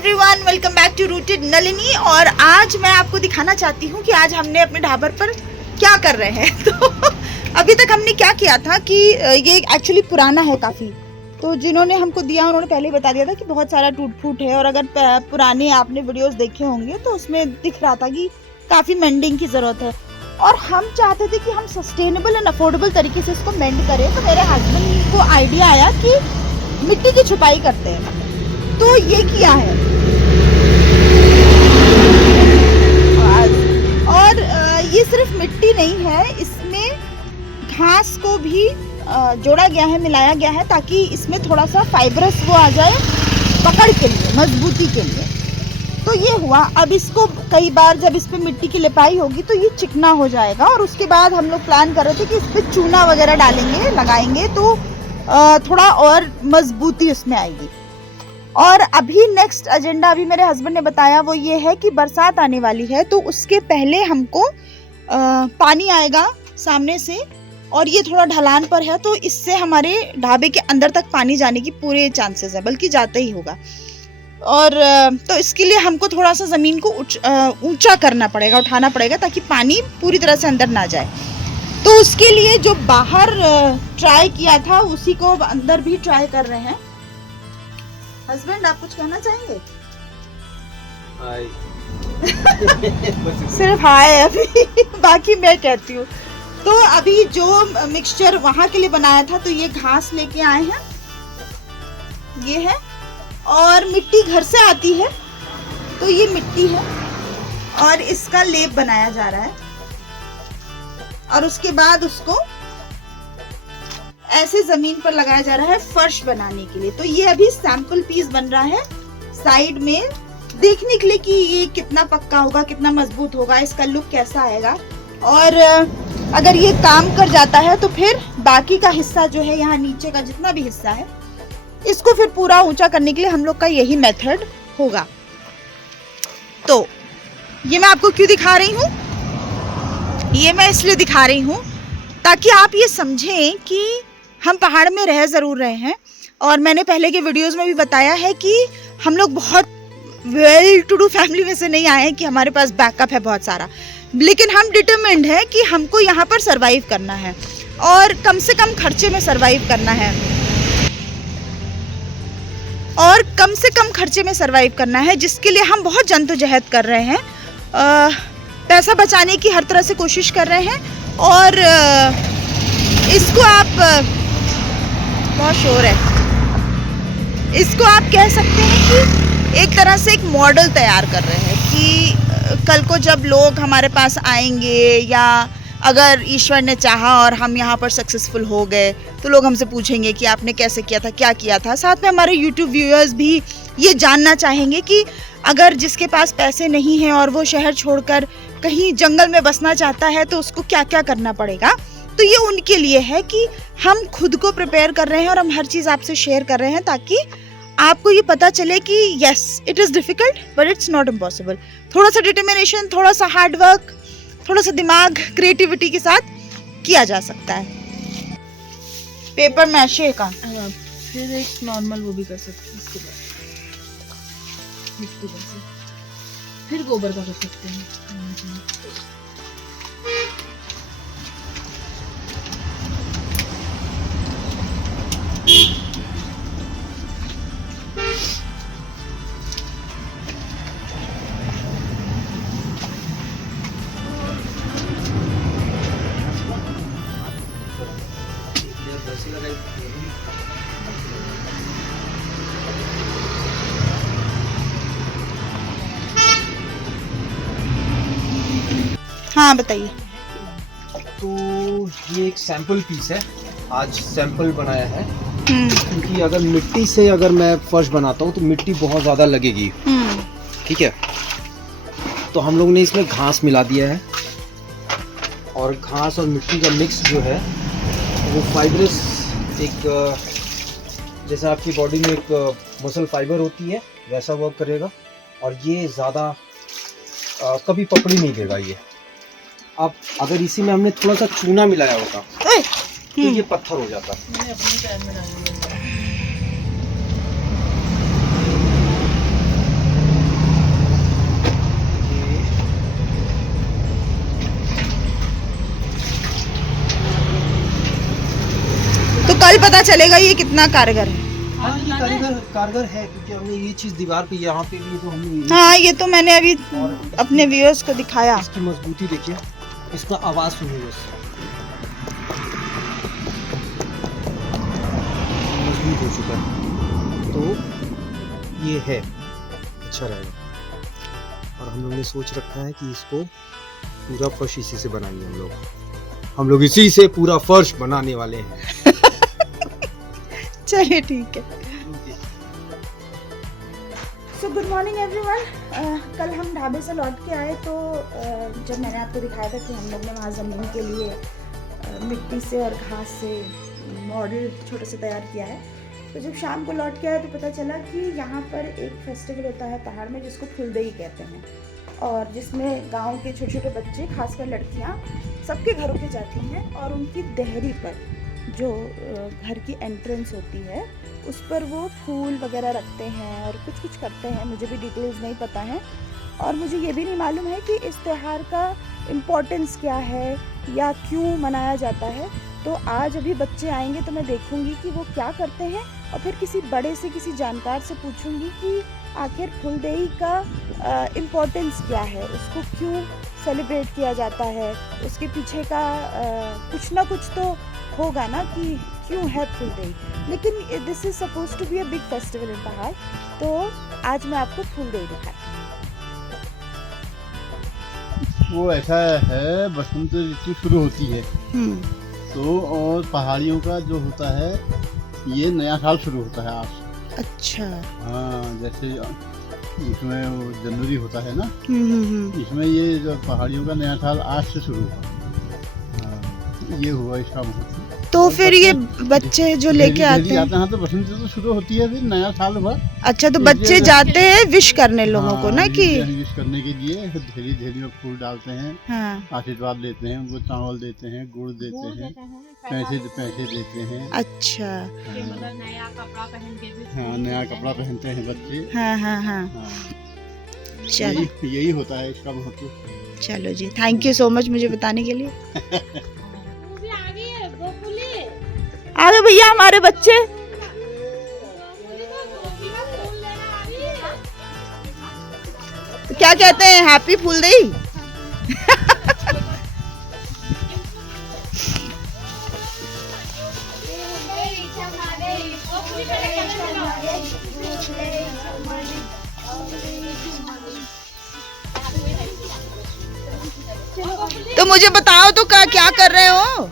Everyone, welcome back to Rooted Nalini. और आज मैं आपको दिखाना चाहती हूँ कि आज हमने अपने ढाबर पर क्या कर रहे हैं। तो अभी तक हमने क्या किया था कि ये एक्चुअली पुराना है काफ़ी, तो जिन्होंने हमको दिया उन्होंने पहले ही बता दिया था कि बहुत सारा टूट फूट है। और अगर पुराने आपने वीडियोस देखे होंगे तो उसमें दिख रहा था कि काफ़ी मेंडिंग की ज़रूरत है। और हम चाहते थे कि हम सस्टेनेबल एंड अफोर्डेबल तरीके से इसको मेंड करें। तो मेरे हस्बैंड को आइडिया आया कि मिट्टी की छुपाई करते हैं, तो ये किया है। और ये सिर्फ मिट्टी नहीं है, इसमें घास को भी जोड़ा गया है, मिलाया गया है, ताकि इसमें थोड़ा सा फाइबरस वो आ जाए पकड़ के लिए, मजबूती के लिए। तो ये हुआ। अब इसको कई बार जब इस पे मिट्टी की लिपाई होगी तो ये चिकना हो जाएगा। और उसके बाद हम लोग प्लान कर रहे थे कि इस पे चूना वगैरह डालेंगे, लगाएंगे, तो थोड़ा और मजबूती उसमें आएगी। और अभी नेक्स्ट एजेंडा अभी मेरे हस्बैंड ने बताया वो ये है कि बरसात आने वाली है, तो उसके पहले हमको पानी आएगा सामने से, और ये थोड़ा ढलान पर है, तो इससे हमारे ढाबे के अंदर तक पानी जाने की पूरे चांसेस है, बल्कि जाता ही होगा। और तो इसके लिए हमको थोड़ा सा ज़मीन को ऊंचा करना पड़ेगा, उठाना पड़ेगा, ताकि पानी पूरी तरह से अंदर ना जाए। तो उसके लिए जो बाहर ट्राई किया था उसी को अंदर भी ट्राई कर रहे हैं। हस्बैंड, आप कुछ कहना चाहेंगे? हाय। सिर्फ हाय अभी, बाकी मैं कहती हूँ। तो अभी जो मिक्सचर वहाँ के लिए बनाया था, तो ये घास लेके आए हैं, ये है, और मिट्टी घर से आती है, तो ये मिट्टी है, और इसका लेप बनाया जा रहा है। और उसके बाद उसको ऐसे जमीन पर लगाया जा रहा है फर्श बनाने के लिए। तो ये अभी सैंपल पीस बन रहा है साइड में, देखने के लिए कि ये कितना पक्का होगा, कितना मजबूत होगा, इसका लुक कैसा आएगा। और अगर ये काम कर जाता है तो फिर बाकी का हिस्सा जो है, यहाँ नीचे का जितना भी हिस्सा है, इसको फिर पूरा ऊंचा करने के लिए हम लोग का यही मेथड होगा। तो ये मैं आपको क्यों दिखा रही हूँ? ये मैं इसलिए दिखा रही हूँ ताकि आप ये समझें कि हम पहाड़ में रह ज़रूर रहे हैं। और मैंने पहले के वीडियोस में भी बताया है कि हम लोग बहुत वेल टू डू फैमिली में से नहीं आए हैं कि हमारे पास बैकअप है बहुत सारा, लेकिन हम डिटरमिन्ड है कि हमको यहाँ पर सरवाइव करना है, और कम से कम खर्चे में सरवाइव करना है, और कम से कम खर्चे में सरवाइव करना है, जिसके लिए हम बहुत जद्दोजहद कर रहे हैं। पैसा बचाने की हर तरह से कोशिश कर रहे हैं। और इसको आप बहुत शोर है, इसको आप कह सकते हैं कि एक तरह से एक मॉडल तैयार कर रहे हैं कि कल को जब लोग हमारे पास आएंगे, या अगर ईश्वर ने चाहा और हम यहाँ पर सक्सेसफुल हो गए, तो लोग हमसे पूछेंगे कि आपने कैसे किया था, क्या किया था। साथ में हमारे YouTube व्यूअर्स भी ये जानना चाहेंगे कि अगर जिसके पास पैसे नहीं हैं और वो शहर छोड़कर कहीं जंगल में बसना चाहता है, तो उसको क्या क्या करना पड़ेगा। तो ये उनके लिए है कि हम खुद को प्रिपेयर कर रहे हैं, और हम हर चीज़ आपसे शेयर कर रहे हैं, ताकि आपको ये पता चले कि yes, it is difficult but it's not impossible. थोड़ा सा डिटर्मिनेशन, थोड़ा सा हार्ड वर्क, थोड़ा सा दिमाग, क्रिएटिविटी के साथ किया जा सकता है। पेपर मैशे का फिर एक नॉर्मल वो भी कर सकते हैं, इसके बाद मिट्टी जैसे, फिर गोबर का कर सकते हैं। हाँ बताइए। तो ये एक सैंपल पीस है, आज सैंपल बनाया है, क्योंकि अगर मिट्टी से अगर मैं फर्श बनाता हूँ तो मिट्टी बहुत ज़्यादा लगेगी, ठीक है। तो हम लोग ने इसमें घास मिला दिया है, और घास और मिट्टी का मिक्स जो है वो फाइबरस, एक जैसे आपकी बॉडी में एक मसल फाइबर होती है वैसा वर्क करेगा, और ये ज़्यादा कभी पकड़ी नहीं देगा ये। अब अगर इसी में हमने थोड़ा सा चूना मिलाया होता तो ये पत्थर हो जाता। मैंने अपने टाइम में डाली है। पता चलेगा ये कितना कारगर है। हाँ ये कारगर है, क्योंकि हमने ये चीज दीवार पे यहाँ पे भी तो हमने हाँ ये तो मैंने अभी अपने व्यूअर्स को दिखाया। इसकी मजबूती देखिए, इसका आवाज सुनिए बस, मजबूत हो चुका है, तो ये है अच्छा रहेगा। और हम लोग ने सोच रखा है कि इसको पूरा फर्श इसी से बनाएंगे हम लोग इसी से पूरा फर्श बनाने वाले हैं। चलिए ठीक है। So good morning everyone. कल हम ढाबे से लौट के आए तो जब मैंने आपको दिखाया था कि हम लोग ने वहाँ ज़मीन के लिए मिट्टी से और घास से मॉडल छोटे से तैयार किया है, तो जब शाम को लौट के आए तो पता चला कि यहाँ पर एक फेस्टिवल होता है पहाड़ में जिसको फुलदेई कहते हैं, और जिसमें गांव के छोटे छोटे बच्चे खासकर लड़कियाँ सबके घरों पे जाती हैं और उनकी देहरी पर जो घर की एंट्रेंस होती है उस पर वो फूल वगैरह रखते हैं और कुछ कुछ करते हैं, मुझे भी डिटेल्स नहीं पता है और मुझे ये भी नहीं मालूम है कि इस त्यौहार का इम्पोर्टेंस क्या है या क्यों मनाया जाता है। तो आज अभी बच्चे आएंगे तो मैं देखूंगी कि वो क्या करते हैं और फिर किसी बड़े से किसी जानकार से पूछूंगी कि आखिर फुलदेई का इम्पोर्टेंस क्या है, उसको क्यों सेलिब्रेट किया जाता है, उसके पीछे का कुछ ना कुछ तो होगा ना कि क्यों है फुलदेई। लेकिन this is suppose to be a big festival in pahad, तो आज मैं आपको फुलदेई दिखाती हूँ। वो ऐसा है, बसंत ऋतु शुरू होती है तो, और पहाड़ियों का जो होता है ये नया साल शुरू होता है आज। अच्छा। हाँ, जैसे इसमें वो जनवरी होता है ना, इसमें ये जो पहाड़ियों का नया साल आज से शुरू हुआ। हाँ, ये हुआ इसका मुहूर्त। तो फिर ये बच्चे जो लेके आते हैं तो बसंत ऋतु शुरू होती है, फिर नया साल हुआ। अच्छा, तो बच्चे जाते हैं विश करने लोगों को ना कि विश करने के लिए ढेरी ढेरी में फूल डालते हैं, हाँ। आशीर्वाद लेते हैं, उनको चावल देते हैं, गुड़ देते हैं, पैसे देते हैं। अच्छा। नया कपड़ा पहन के भी, हाँ, नया कपड़ा पहनते हैं बच्चे। हाँ हाँ हाँ, चलो यही होता है इसका महत्व। चलो जी, थैंक यू सो मच मुझे बताने के लिए। आ गए भैया हमारे बच्चे। तो क्या कहते हैं, हैप्पी फुलदेई। तो मुझे बताओ तो क्या कर रहे हो?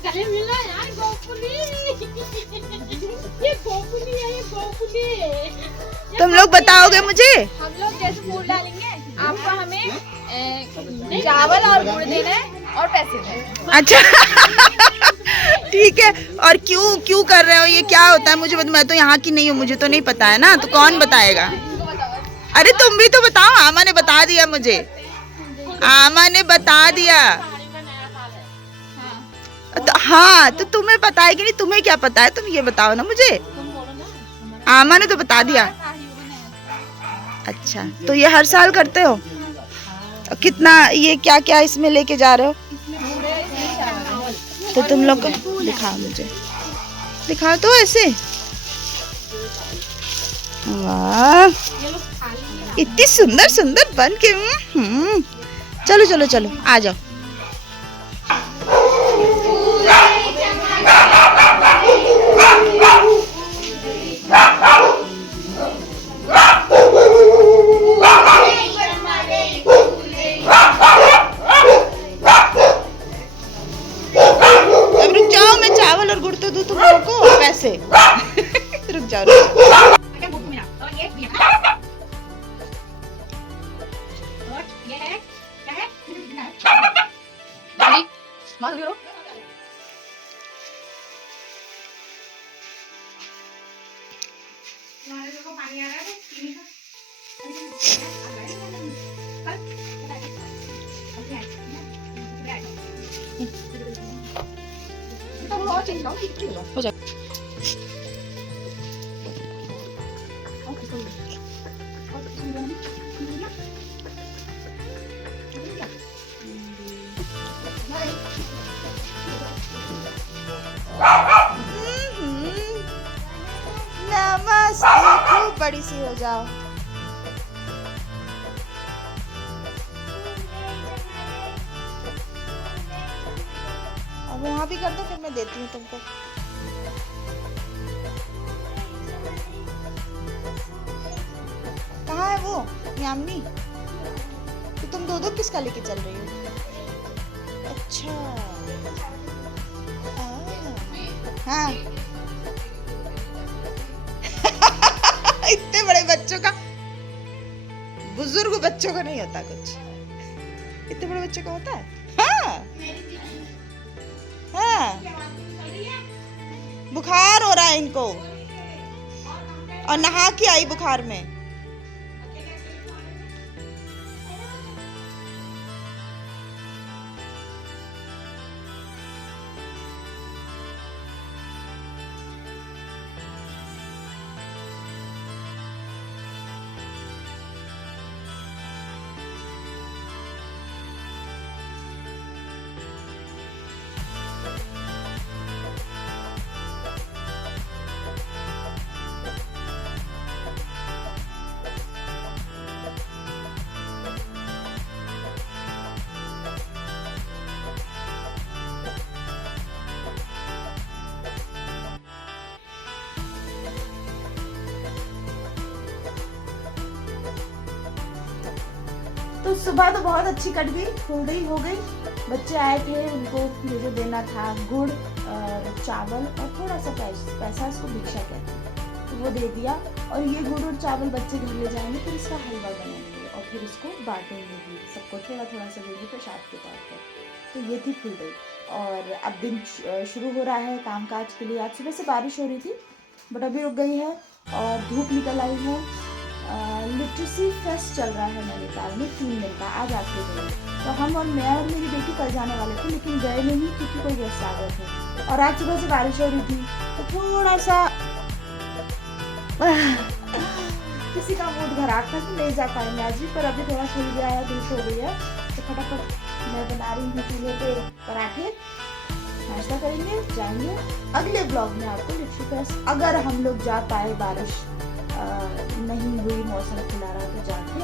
गले मिल रहा है यार, गोपुली। ये गोपुली है, ये गोपुली। तुम लोग बताओगे मुझे? हम लोग जैसे फूल डालेंगे, आपको हमें चावल और गुड़ देना है और पैसे देना है। अच्छा। ठीक है। और क्यों कर रहे हो, ये क्या होता है मुझे मैं तो यहाँ की नहीं हूँ, मुझे तो नहीं पता है ना, तो कौन बताएगा? अरे तुम भी तो बताओ, आमा ने बता दिया मुझे, आमा ने बता दिया। तो हाँ, तो तुम्हें पता है कि नहीं, तुम्हें क्या पता है, तुम ये बताओ ना मुझे। आमा ने तो बता दिया। अच्छा, तो ये हर साल करते हो? कितना, ये क्या क्या इसमें लेके जा रहे हो? तो तुम लोग को दिखाओ, मुझे दिखाओ तो ऐसे। वाह, इतनी सुंदर सुंदर बन के। चलो चलो चलो, आ जाओ। अब रुक जाओ, मैं चावल और गुड़ तो दूं तुम लोगों को, पैसे। रुक जाओ, रुक जाओ। हो जाए। नमस्ते, खूब बड़ी सी हो जाओ। अब वहाँ भी कर दो, फिर मैं देती हूँ तुमको। कहाँ है वो यामिनी? तो तुम दो किसका लेके चल रही हो? अच्छा हाँ। इतने बड़े बच्चों का, बुजुर्ग बच्चों को नहीं होता कुछ, इतने बड़े बच्चों का होता है। हाँ हाँ, बुखार हो रहा है इनको और नहा के आई बुखार में। तो सुबह तो बहुत अच्छी कट गई, हो गई। बच्चे आए थे, उनको मुझे देना था गुड़ और चावल और थोड़ा सा पैसा, इसको भिक्षा कहते हैं, तो वो दे दिया। और ये गुड़ और चावल बच्चे घर ले जाएंगे, फिर इसका हलवा बनाएंगे और फिर इसको बांटेंगे भी, सबको थोड़ा थोड़ा सा देंगे प्रसाद के तौर पर। तो ये थी फुलदेई। और अब दिन शुरू हो रहा है काम काज के लिए। आज सुबह से बारिश हो रही थी बट अभी रुक गई है और धूप निकल आई है। लिटरेसी फेस्ट चल रहा है नैनीताल में 3 दिन का, आज आखिरी दिन है। तो हम और मैं और मेरी बेटी कल जाने वाले थे लेकिन गए नहीं क्योंकि कोई गेस्ट आ गए थे और आज सुबह से बारिश हो रही थी तो थोड़ा सा किसी का मूड खराब था तो नहीं जा पाएंगे आज भी। पर अभी थोड़ा खुल गया है, धूप हो गई है तो फटाफट मैं बना रही हूँ चूल्हे पे पराठे, नाश्ता करेंगे, जाएंगे। अगले ब्लॉग में आपको लिटरेसी फेस्ट, अगर हम लोग जा पाए, बारिश नहीं हुई, मौसम खुला रहा तो जाके